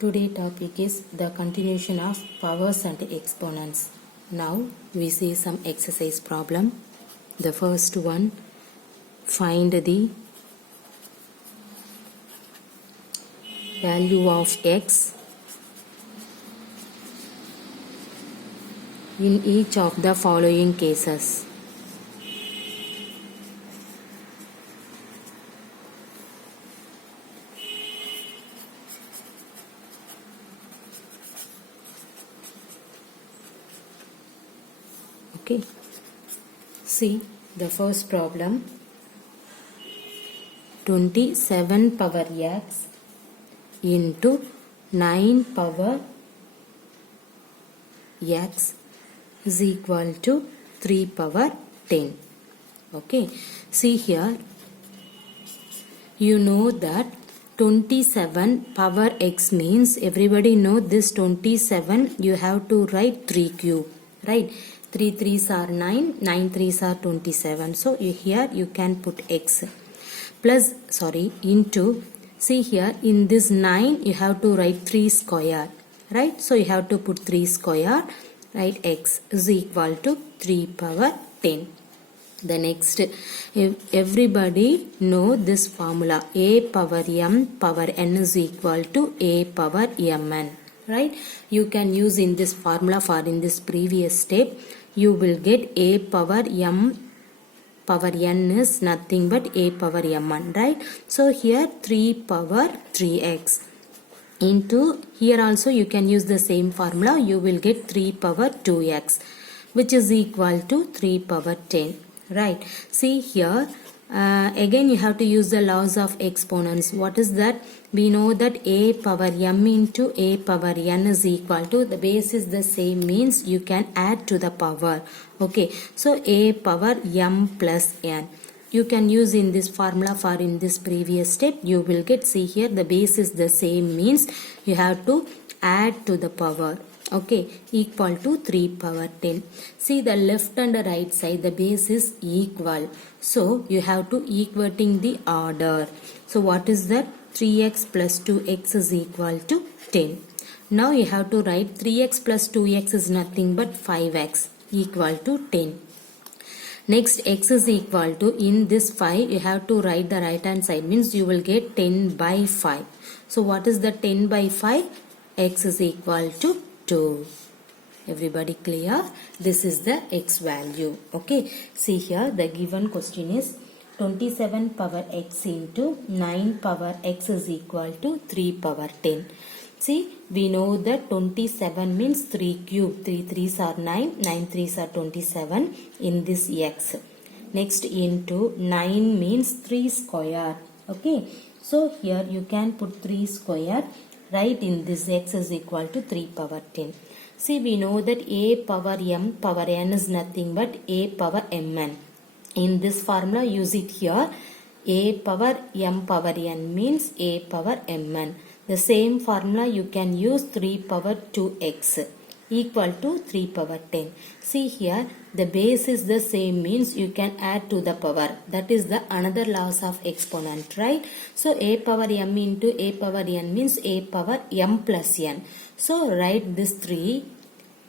Today topic is the continuation of powers and exponents. Now we see some exercise problem. The first one, find the value of x in each of the following cases. Okay, see the first problem. 27 power x into 9 power x is equal to 3 power 10. Okay, see here, you know that 27 power x means, everybody know this 27 you have to write 3 cube, right? 3 3s are 9, 9 3s are 27. So here you can put x plus, into, see here in this 9 you have to write 3 square, right? So you have to put 3 square, right? X is equal to 3 power 10. The next, everybody know this formula, a power m power n is equal to a power mn, right? You can use in this formula for in this previous step. You will get a power m power n is nothing but a power mn, right? So here 3 power 3x into, here also you can use the same formula. You will get 3 power 2x, which is equal to 3 power 10, right? See here, again you have to use the laws of exponents. What is that? We know that a power m into a power n is equal to, the base is the same means you can add to the power. Okay, so a power m plus n. You can use in this formula for in this previous step. You will get, see here, the base is the same means you have to add to the power. Okay, equal to 3 power 10. See the left and the right side, the base is equal. So you have to equating the order. So what is that? 3x plus 2x is equal to 10. Now you have to write 3x plus 2x is nothing but 5x equal to 10. Next, x is equal to, in this 5 you have to write the right hand side, means you will get 10 by 5. So what is the 10 by 5? X is equal to 2. Everybody clear? This is the x value. Okay, see here the given question is 27 power x into 9 power x is equal to 3 power 10. See, we know that 27 means 3 cube, 3 3s are 9, 9 3s are 27 in this x. Next, into 9 means 3 square. Okay, so here you can put 3 square, right? In this x is equal to 3 power 10. See, we know that a power m power n is nothing but a power mn. In this formula, use it here. A power m power n means a power mn. The same formula you can use 3 power 2x equal to 3 power 10. See here, the base is the same means you can add to the power. That is the another laws of exponent, right? So a power m into a power n means a power m plus n. So write this 3.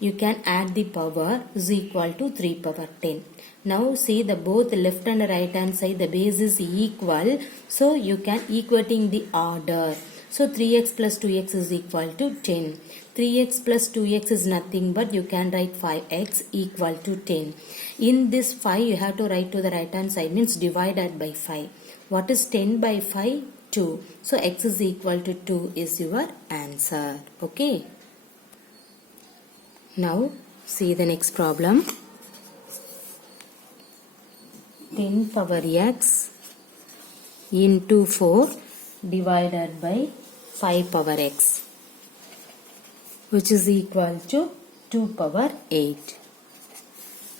You can add the power is equal to 3 power 10. Now see the both left and right hand side, the base is equal. So you can equating the order. So 3x plus 2x is equal to 10. 3x plus 2x is nothing but you can write 5x equal to 10. In this 5 you have to write to the right hand side, means divided by 5. What is 10 by 5? 2. So x is equal to 2 is your answer. Okay. Now see the next problem. 10 power x into 4 divided by 5 power x, which is equal to 2 power 8.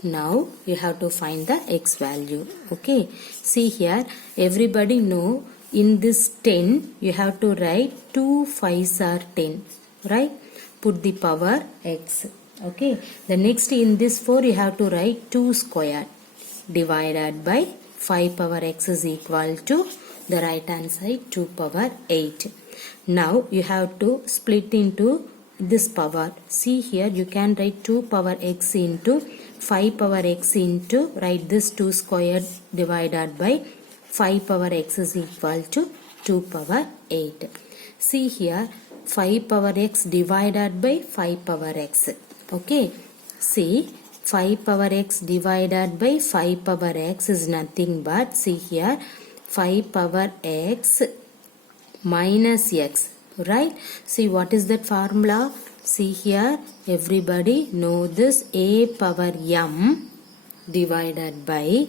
Now you have to find the x value. Okay, see here, everybody know in this 10 you have to write 2 5s are 10, right? Put the power x. Okay, the next in this 4 you have to write 2 square divided by 5 power x is equal to the right hand side 2 power 8. Now you have to split into this power. See here, you can write 2 power x into 5 power x into, write this 2 squared divided by 5 power x is equal to 2 power 8. See here, 5 power x divided by 5 power x. Okay, see 5 power x divided by 5 power x is nothing but, see here, 5 power x minus x, right? See what is that formula? See here, everybody know this, a power m divided by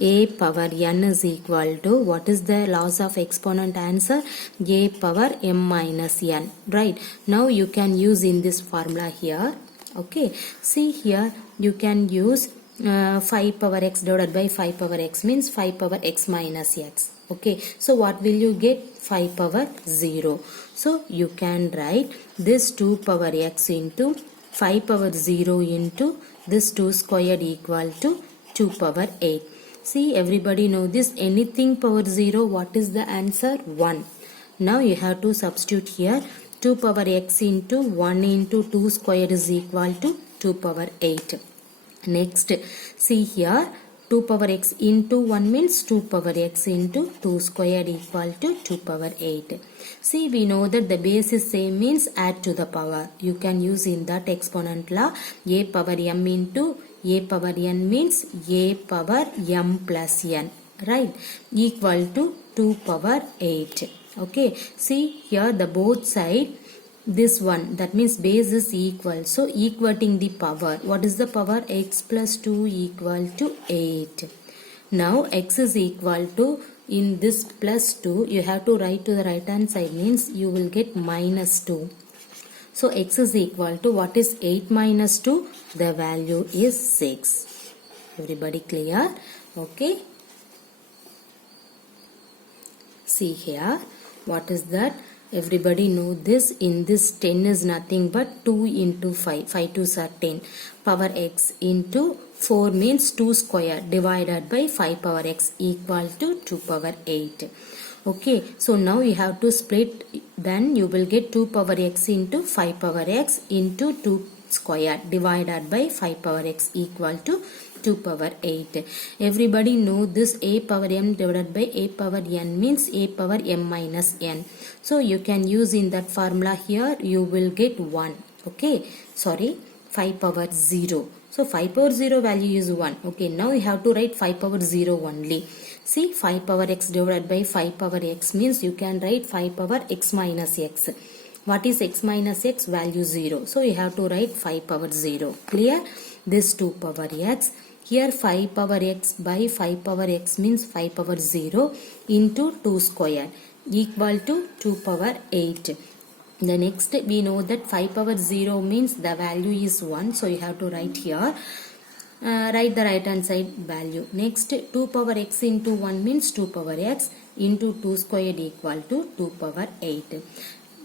a power n is equal to, what is the laws of exponent answer? A power m minus n, right? Now you can use in this formula here. Okay, see here, you can use 5 power x divided by 5 power x means 5 power x minus x. Okay, so what will you get? 5 power 0. So you can write this 2 power x into 5 power 0 into this 2 squared equal to 2 power 8. See, everybody know this, anything power 0, what is the answer? 1. Now you have to substitute here, 2 power x into 1 into 2 squared is equal to 2 power 8. Next, see here, 2 power x into 1 means 2 power x into 2 squared equal to 2 power 8. See, we know that the base is same means add to the power. You can use in that exponent law, a power m into a power n means a power m plus n, right, equal to 2 power 8. Okay, see here the both side, this one, that means base is equal, so equating the power. What is the power? X plus 2 equal to 8. Now x is equal to, in this plus 2 you have to write to the right hand side means you will get minus 2. So x is equal to, what is 8 minus 2? The value is 6. Everybody clear? Okay. See here, what is that? Everybody know this, in this 10 is nothing but 2 into 5, 5 2s are 10, power x into 4 means 2 square divided by 5 power x equal to 2 power 8. Okay, so now you have to split, then you will get 2 power x into 5 power x into 2 square divided by 5 power x equal to 2 power 8. Everybody know this, a power m divided by a power n means a power m minus n. So you can use in that formula here, you will get 1. Okay, sorry, 5 power 0. So 5 power 0 value is 1. Okay, now you have to write 5 power 0 only. See, 5 power x divided by 5 power x means you can write 5 power x minus x. What is x minus x? Value 0. So you have to write 5 power 0. Clear? This 2 power x. Here 5 power x by 5 power x means 5 power 0 into 2 square equal to 2 power 8. The next we know that 5 power 0 means the value is 1. So you have to write here. Write the right hand side value. Next 2 power x into 1 means 2 power x into 2 squared equal to 2 power 8.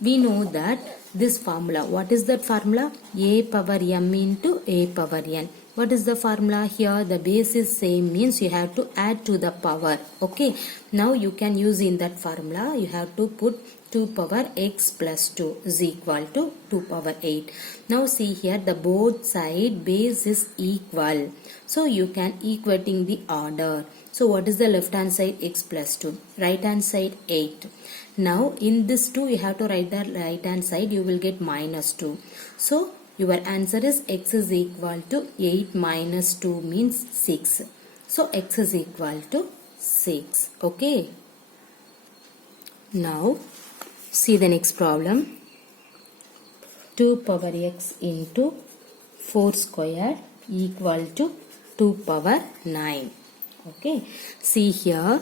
We know that this formula, what is that formula? A power m into a power n. What is the formula here? The base is same means you have to add to the power. Okay, now you can use in that formula, you have to put 2 power x plus 2 is equal to 2 power 8. Now see here, the both side base is equal. So you can equating the order. So what is the left hand side? X plus 2. Right hand side 8. Now in this 2 you have to write the right hand side, you will get minus 2. So your answer is x is equal to 8 minus 2 means 6. So x is equal to 6. Okay. Now see the next problem. 2 power x into 4 square equal to 2 power 9. Okay. See here.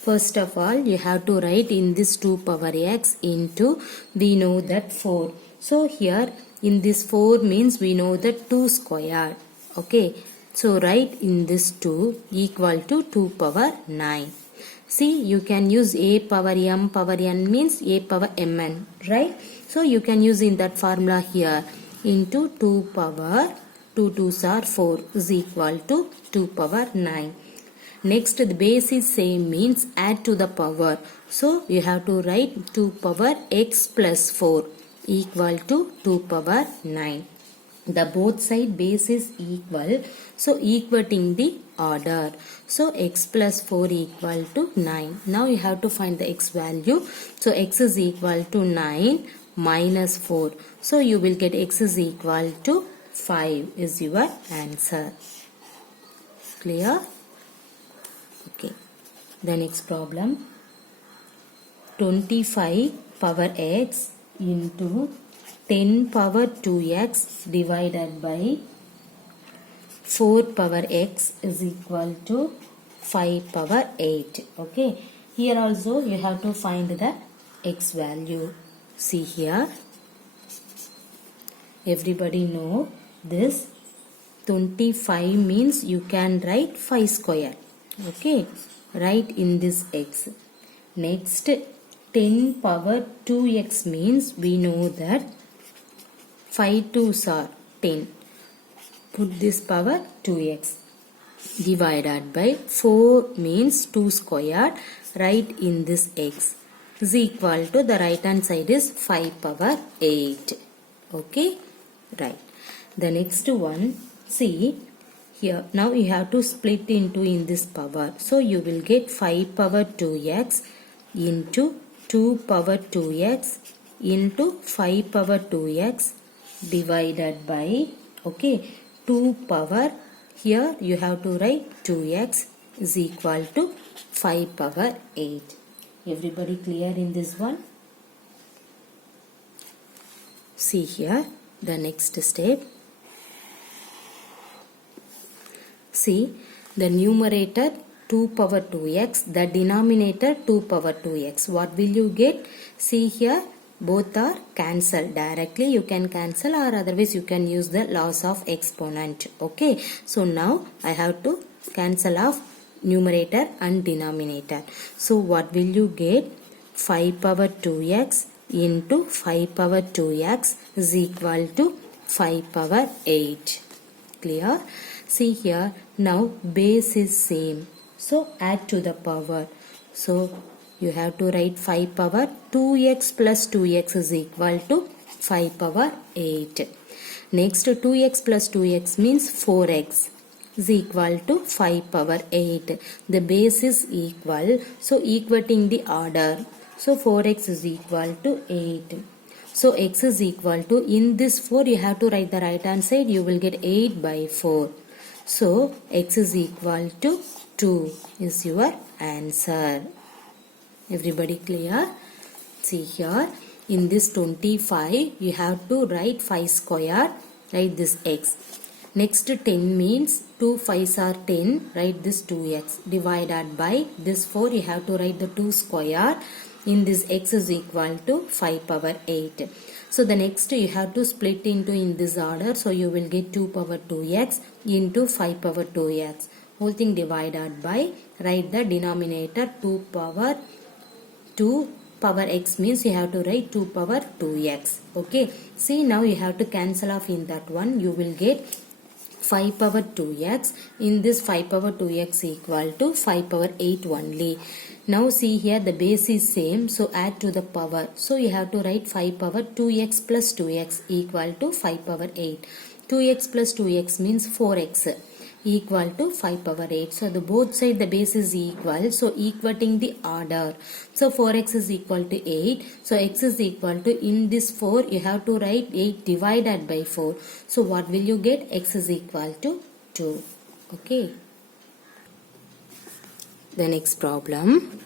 First of all, you have to write in this 2 power x into, we know that 4. So here in this 4 means we know that 2 square. Okay. So write in this 2 equal to 2 power 9. See, you can use a power m power n means a power mn, right? So you can use in that formula here into 2 power 2 2s are 4 is equal to 2 power 9. Next, the base is same means add to the power. So you have to write 2 power x plus 4 equal to 2 power 9. The both side base is equal, so equating the order. So x plus 4 equal to 9. Now you have to find the x value. So x is equal to 9 minus 4. So you will get x is equal to 5 is your answer. Clear? Okay. The next problem. 25 power x into 10 power 2x divided by 4 power x is equal to 5 power 8. Okay. Here also you have to find the x value. See here. Everybody know this. 25 means you can write 5 square. Okay. Write in this x. Next, 10 power 2x means we know that 5 2s are 10. Put this power 2x divided by 4 means 2 squared. Write in this x is equal to the right hand side is 5 power 8. Okay. Right. The next one, see here. Now you have to split into in this power. So you will get 5 power 2x into 2 power 2x into 5 power 2x divided by, okay, 2 power, here you have to write 2x is equal to 5 power 8. Everybody clear in this one? See here the next step. See the numerator 2 power 2x, the denominator 2 power 2x. What will you get? See here, both are cancelled. Directly you can cancel, or otherwise you can use the laws of exponent. Okay. So now I have to cancel off numerator and denominator. So what will you get? 5 power 2x into 5 power 2x is equal to 5 power 8. Clear? See here, now base is same. So add to the power. So you have to write 5 power 2x plus 2x is equal to 5 power 8. Next, 2x plus 2x means 4x is equal to 5 power 8. The base is equal, so equating the order. So 4x is equal to 8. So x is equal to, in this 4 you have to write the right hand side, you will get 8 by 4. So x is equal to 2 is your answer. Everybody clear? See here, in this 25 you have to write 5 square, write this x. Next 10 means 2 5s are 10, write this 2x divided by this 4, you have to write the 2 square. In this x is equal to 5 power 8. So the next you have to split into in this order. So you will get 2 power 2x into 5 power 2x. Whole thing divided by, write the denominator 2 power x means you have to write 2 power 2x. Okay. See, now you have to cancel off in that one. You will get 5 power 2x. In this 5 power 2x equal to 5 power 8 only. Now see here, the base is same, so add to the power. So you have to write 5 power 2x plus 2x equal to 5 power 8. 2x plus 2x means 4x equal to 5 power 8. So the both side the base is equal, so equating the order. So 4x is equal to 8. So x is equal to, in this 4 you have to write 8 divided by 4. So what will you get? X is equal to 2. Okay. The next problem.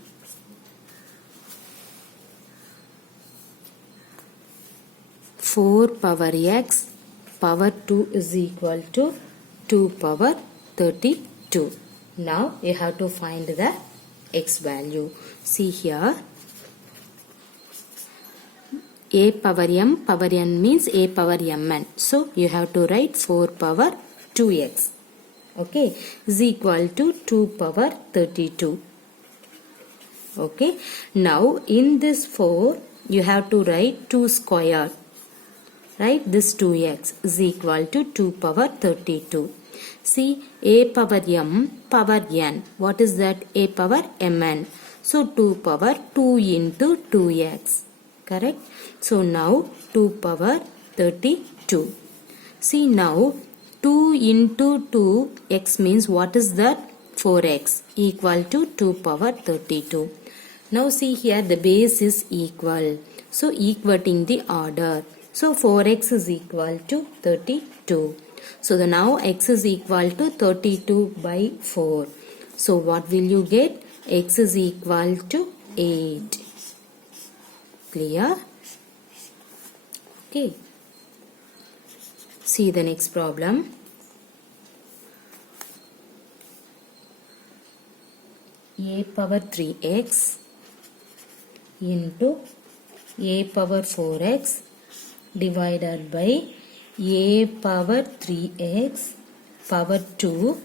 Four power x power 2 is equal to 2 power 32. Now you have to find the x value. See here, a power n means a power mn. So you have to write 4 power 2x. Okay, is equal to 2 power 32. Okay, now in this 4 you have to write 2 square. Right, this 2x is equal to 2 power 32. See, a power m power n. What is that? A power mn. So 2 power 2 into 2x. Correct? So now 2 power 32. See now 2 into 2x means what is that? 4x equal to 2 power 32. Now see here the base is equal. So equating the order. So 4x is equal to 32. So the now x is equal to 32 by 4. So what will you get? X is equal to 8. Clear? Okay. See the next problem. A power 3x into a power 4x divided by a power 3x power 2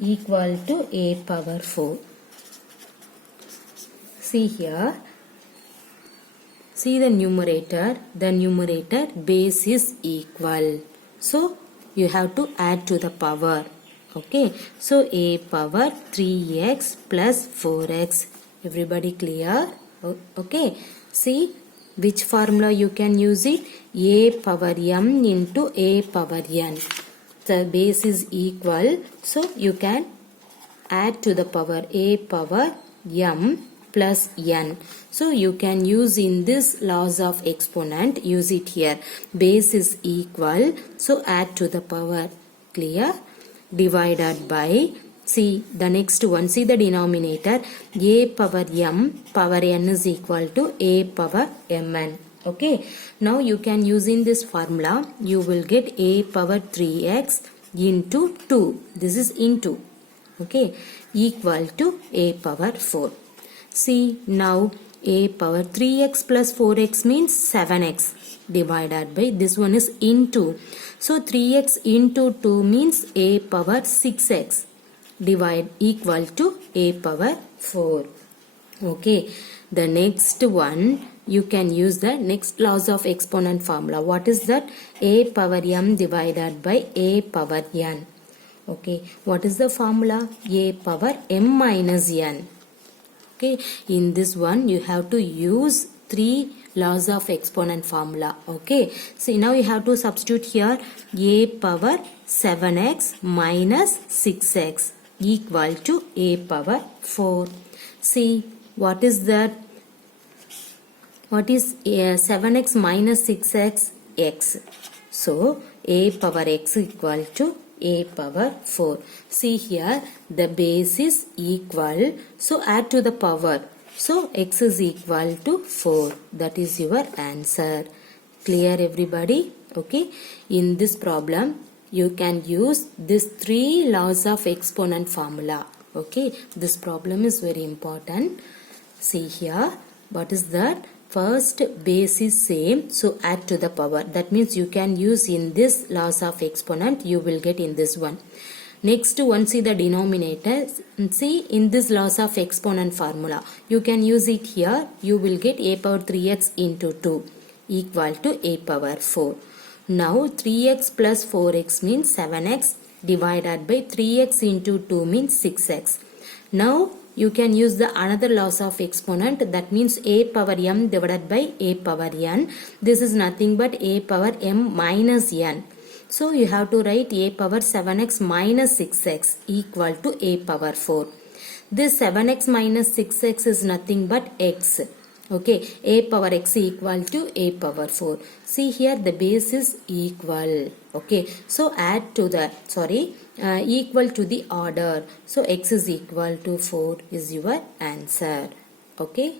equal to a power 4. See here. See the numerator. The numerator base is equal. So you have to add to the power. Okay. So a power 3x plus 4x. Everybody clear? Okay. See which formula you can use it? A power m into a power n. The base is equal. So you can add to the power a power m plus n. So you can use in this laws of exponent. Use it here. Base is equal. So add to the power. Clear? Divided by, see the next one, see the denominator, a power m power n is equal to a power mn. Okay, now you can use in this formula, you will get a power 3x into 2, this is into, okay, equal to a power 4. See now a power 3x plus 4x means 7x divided by, this one is into. So 3x into 2 means a power 6x divide equal to a power 4. Okay. The next one you can use the next laws of exponent formula. What is that? A power m divided by a power n. Okay. What is the formula? A power m minus n. Okay. In this one you have to use 3 laws of exponent formula. Okay. See now you have to substitute here a power 7x minus 6x equal to a power 4. See what is that? What is 7x minus 6x? X. So a power x equal to a power 4. See here the base is equal. So add to the power. So x is equal to 4. That is your answer. Clear everybody? Okay. In this problem you can use these 3 laws of exponent formula. Okay. This problem is very important. See here. What is that? First base is same. So add to the power. That means you can use in this laws of exponent. You will get in this one. Next one, see the denominator. See in this laws of exponent formula. You can use it here. You will get a power 3x into 2 equal to a power 4. Now 3x plus 4x means 7x divided by 3x into 2 means 6x. Now you can use the another laws of exponent, that means a power m divided by a power n. This is nothing but a power m minus n. So you have to write a power 7x minus 6x equal to a power 4. This 7x minus 6x is nothing but x. Okay, a power x equal to a power 4. See here the base is equal. Okay, so add to the, equal to the order. So x is equal to 4 is your answer. Okay.